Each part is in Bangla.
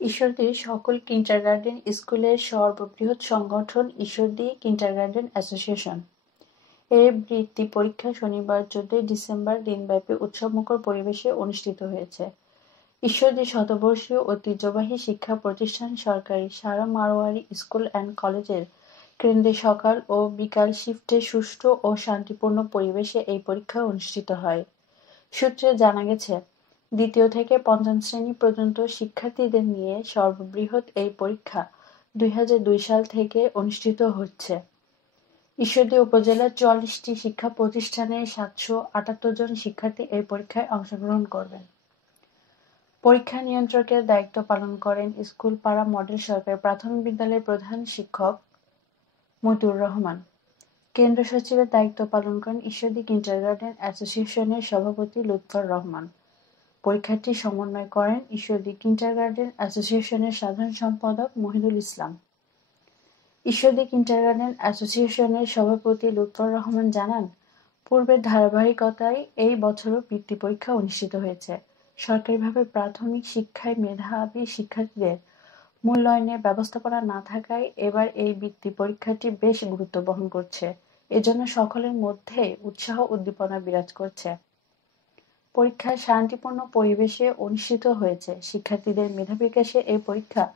ঈশ্বরদীর সকল কিন্ডারগার্টেন স্কুলের সর্ববৃহৎ সংগঠন ঈশ্বরদী কিন্ডারগার্টেন অ্যাসোসিয়েশন এর বৃত্তি পরীক্ষা শনিবার 14 ডিসেম্বর দিনব্যাপী উৎসবমুখর পরিবেশে অনুষ্ঠিত হয়েছে। ঈশ্বরদী শতবর্ষীয় ঐতিহ্যবাহী শিক্ষা প্রতিষ্ঠান সরকারি সারা মারোয়ারি স্কুল অ্যান্ড কলেজের কেন্দ্রে সকাল ও বিকাল শিফটে সুষ্ঠু ও শান্তিপূর্ণ পরিবেশে এই পরীক্ষা অনুষ্ঠিত হয়। সূত্রে জানা গেছে, দ্বিতীয় থেকে পঞ্চম শ্রেণী পর্যন্ত শিক্ষার্থীদের নিয়ে সর্ববৃহৎ এই পরীক্ষা 2002 সাল থেকে অনুষ্ঠিত হচ্ছে। ঈশ্বরদী উপজেলার 44টি শিক্ষা প্রতিষ্ঠানের 778 জন শিক্ষার্থী এই পরীক্ষায় অংশগ্রহণ করবেন। পরীক্ষা নিয়ন্ত্রকের দায়িত্ব পালন করেন স্কুলপাড়া মডেল সরকারি প্রাথমিক বিদ্যালয়ের প্রধান শিক্ষক মতিউর রহমান। কেন্দ্র সচিবের দায়িত্ব পালন করেন ঈশ্বরদী কিন্ডারগার্টেন অ্যাসোসিয়েশনের সভাপতি লুৎফর রহমান। পরীক্ষাটি সমন্বয় করেন ঈশ্বরদী কিন্ডারগার্টেন অ্যাসোসিয়েশনের সাধারণ সম্পাদক মহিদুল ইসলাম। ঈশ্বরদী কিন্ডারগার্টেন অ্যাসোসিয়েশনের সভাপতি লুৎফর রহমান জানান, পূর্বের ধারাবাহিকতায় এই বছরও বৃত্তি পরীক্ষা অনুষ্ঠিত হয়েছে। সরকারিভাবে প্রাথমিক শিক্ষায় মেধাবী শিক্ষার্থীদের মূল্যায়নের ব্যবস্থাপনা না থাকায় এবার এই বৃত্তি পরীক্ষাটি বেশ গুরুত্ব বহন করছে। এজন্য সকলের মধ্যে উৎসাহ উদ্দীপনা বিরাজ করছে। পরীক্ষা শান্তিপূর্ণ পরিবেশে অনুষ্ঠিত হয়েছে। শিক্ষার্থীদের মেধা বিকাশে এই পরীক্ষা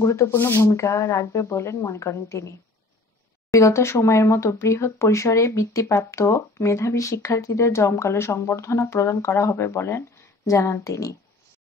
গুরুত্বপূর্ণ ভূমিকা রাখবে বলে মনে করেন তিনি। বিগত সময়ের মতো বৃহৎ পরিসরে বৃত্তিপ্রাপ্ত মেধাবী শিক্ষার্থীদের জমকালো সংবর্ধনা প্রদান করা হবে বলে জানান তিনি।